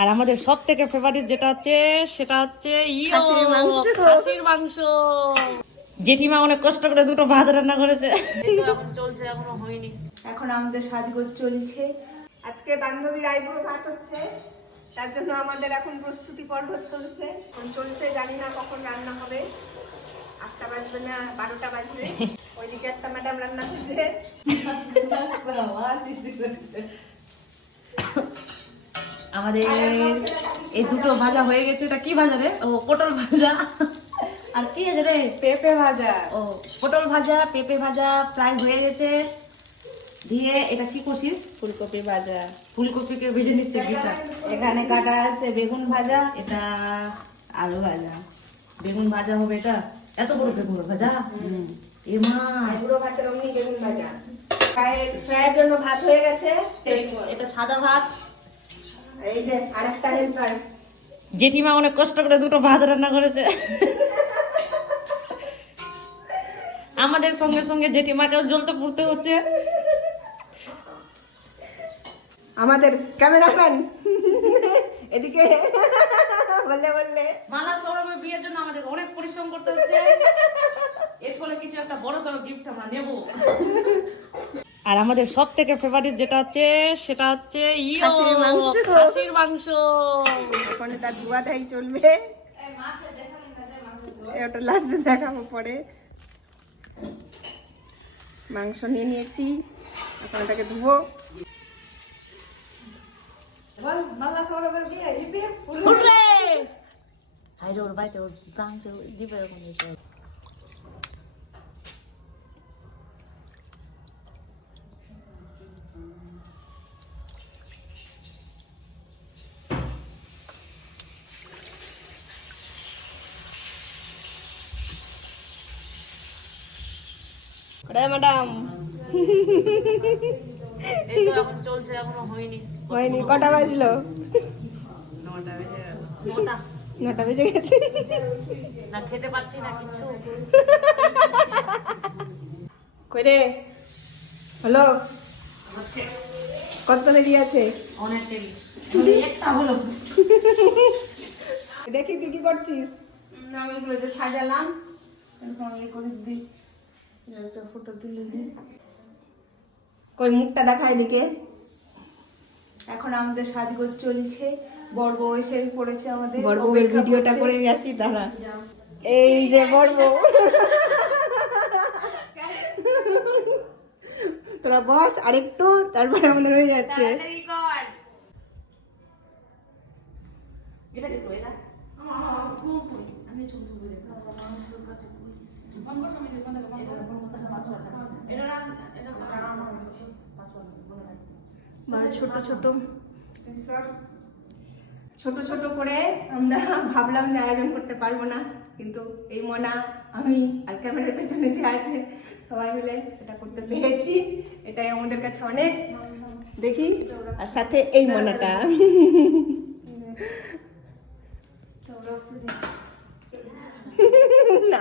আর আমাদের সব থেকে ফেভারিট যেটা হচ্ছে সেটা হচ্ছে খাসির মাংস। জেঠিমা অনেক কষ্ট করে দুটো ভাত রান্না করেছে, এখন চলছে, এখনো হয়নি। এখন আমাদের সাজগোজ চলছে। আজকে বান্ধবীর আইবুড়ো ভাত হচ্ছে, তার জন্য আমাদের এখন প্রস্তুতি পর্ব চলছে। এখন চলছে, জানি না কখন রান্না হবে। 8টা বাজবে না 12টা বাজবে। ওইদিকে একটা ম্যাডাম রান্না করছে। আমাদের এই দুটো ভাজা হয়ে গেছে। এটা কি ভাজা রে? ও পটল ভাজা। আর কি আছে রে? পেঁপে ভাজা। ও পটল ভাজা, পেঁপে ভাজা প্রায় হয়ে গেছে। দিয়ে এটা কি করছিস? ফুলকপি ভাজা। ফুলকপিকে ভেজে নিচ্ছে গীতা। এখানে কাটা আছে বেগুন ভাজা, এটা আলু ভাজা। বেগুন ভাজা হবে। এটা এত বড় বেগুন ভাজা? এ মা, আইবুড়ো ভাতের অমনি বেগুন ভাজা। ফ্রাইয়ের জন্য ভাত হয়ে গেছে। এটা সাদা ভাত। এই যে আরেকটা হেল্পার, জেঠিমা অনেক কষ্ট করে দুটো ভাত রান্না করেছে। আমাদের সঙ্গে সঙ্গে জেঠিমাকেও জ্বলতে পড়তে হচ্ছে। আমাদের ক্যামেরাম্যান এদিকে বললে বললে মালা সৌরভের বিয়ের জন্য আমাদের অনেক পরিশ্রম করতে হচ্ছে। এর ফলে কিছু একটা বড় সড়ো গিফট আমরা নেব। আর আমাদের সব থেকে ফেভারিট যেটা হচ্ছে সেটা হচ্ছে খাসির মাংস। ওখানে তার ধোয়াধাই চলবে। ওটা লাস্টে দেখাবো পরে। মাংস নিয়ে নিয়েছি, এখন ওটাকে ধুবো। ওর বাড়িতে ওর ব্রাঞ্চে দিবে এরকম বিষয়। ম্যাডাম এই তো এখন চলছে, এখনো হয়নি। হয়নি? কটা বাজলো? 9টা বেজে গেল। 9টা বেজে গেছে। না খেতে পাচ্ছি না কিছু। কইরে হলো? কত দেরি আছে? অনেক দেরি। একটা হলো। দেখি তুই কি করছিস? আমি এগুলো যে সাজালাম, এরকম ইয়ে করে দিই, একটা ফটো তুলে দিই। কই মুখটা দেখা এদিকে। এখন আমাদের সাজগোজ চলছে। বড় বউ এসে পড়েছে আমাদের। বড় বউয়ের ভিডিওটা করে গেছি দাঁড়া। এই যে বড় বউ। তোরা বস আরেকটু, তারপরে আমাদের হয়ে যাচ্ছে। এটা দেখো, এটা আমি ছবি তুলবো। ছোট ছোট ছোট ছোট করে আমরা ভাবলাম যে আয়োজন করতে পারবো না, কিন্তু এই মনা, আমি আর ক্যামেরার পেছনে যে আছে সবাই মিলে এটা করতে পেরেছি। এটাই আমাদের কাছে অনেক। দেখি, আর সাথে এই মনাটা।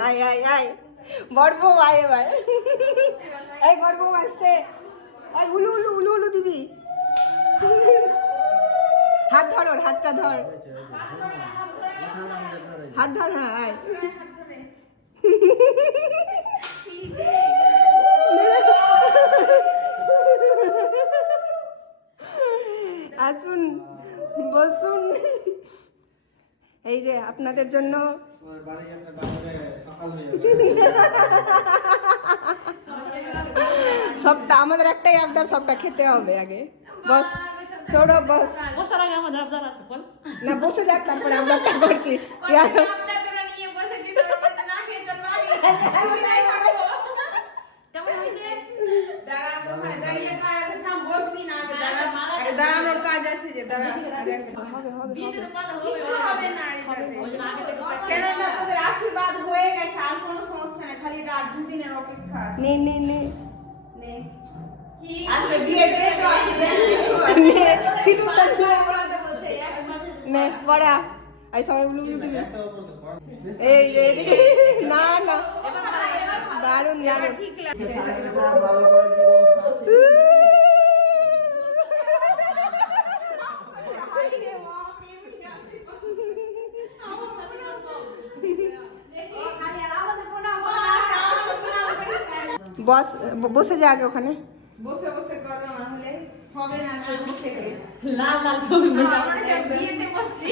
আয় আয় আয় বড় বউ আয় এবার। এই বড় বউ আসছে। আয় উলু উলু উলু উলু দিবি। হাত ধর, ওর হাতটা ধর, হাত ধর। হ্যাঁ আয়। আসুন, বসুন। এই যে আপনাদের জন্য সবটা আমাদের একটাই আবদার, সবটা খেতে হবে আগে। বস সৌরভ বস। বসার আগে আমাদের আবদার আছে বল। না বসে যাক, তারপরে আবদারটা করছি। দাঁড়ানোর কাজ আছে যে কেননা তোদের আশীর্বাদ হয়ে গেছে, আর কোনো সমস্যা নেই, খালি আর 2 দিনের অপেক্ষা। নে নে নে নে আজকে বিয়ের ডেট আসবে। সিটুটা নে বড়া, আই সবাই উলু উলু দিবি। এই যে না না, দারুণ দারুণ। ঠিক লাগে। বসে যা আগে ওখানে বসে বসে করো না হলে হবে না বসে লাল লাল ছবি বিয়েতে বসছি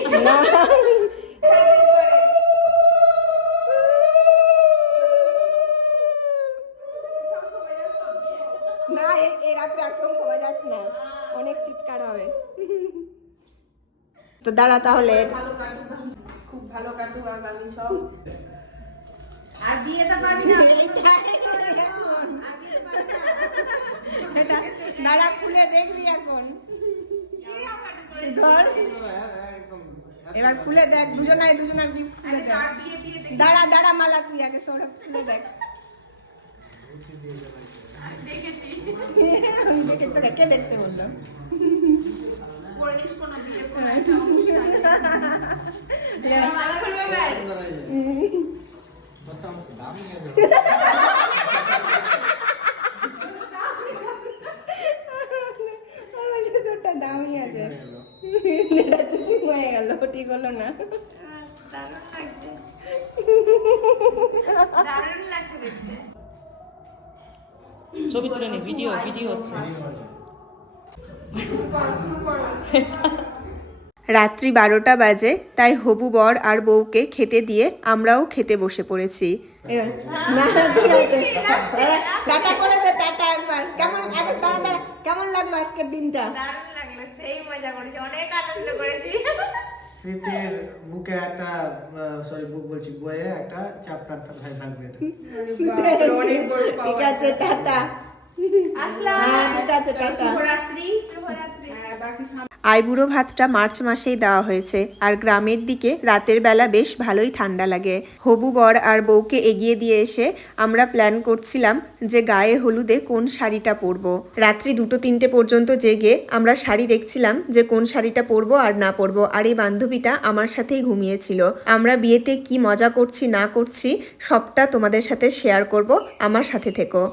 না এই রাত্রে আর শঙ্খ বাজাস না অনেক চিৎকার হবে তো দাঁড়া তাহলে খুব ভালো কাটু আর আমি সব আর বিয়েটা পাবি না এটা দাঁড়া খুলে দেখবি এখন ধর এবার খুলে দেখ দুজনার গিফট খুলে দেখ দাঁড়া দাঁড়া মালা তুই আগে সৌরভ খুলে দেখ দেখেছি আমি দেখে তো কে দেখতে বললাম দামি আছে হয়ে গেল ঠিক হলো না দারুণ লাগছে দেখতে ছবি তুলে নি ভিডিও হচ্ছে রাত্রি 12টা বাজে তাই হবু বর আর বউকে খেতে দিয়ে আমরাও খেতে বসে পড়েছি টাটা করে দে টাটা একবার কেমন লাগলো আজকের দিনটা দারুণ লাগলো সেই মজা করেছি অনেক আনন্দ করেছি স্মৃতির বুকে একটা বুক বলছি বইয়ে একটা চ্যাপ্টার থাকবে ঠিক আছে টাটা আসলাম ঠিক আছে টাটা শুভরাত্রি আইবুড়ো ভাতটা মার্চ মাসেই দেওয়া হয়েছে আর গ্রামের দিকে রাতের বেলা বেশ ভালোই ঠান্ডা লাগে হবু বর আর বউকে এগিয়ে দিয়ে এসে আমরা প্ল্যান করছিলাম যে গায়ে হলুদে কোন শাড়িটা পরবো রাত্রি 2-3টে পর্যন্ত জেগে আমরা শাড়ি দেখছিলাম যে কোন শাড়িটা পরবো আর না পরবো আর এই বান্ধবীটা আমার সাথেই ঘুমিয়েছিল আমরা বিয়েতে কি মজা করছি না করছি সবটা তোমাদের সাথে শেয়ার করব আমার সাথে থেকো।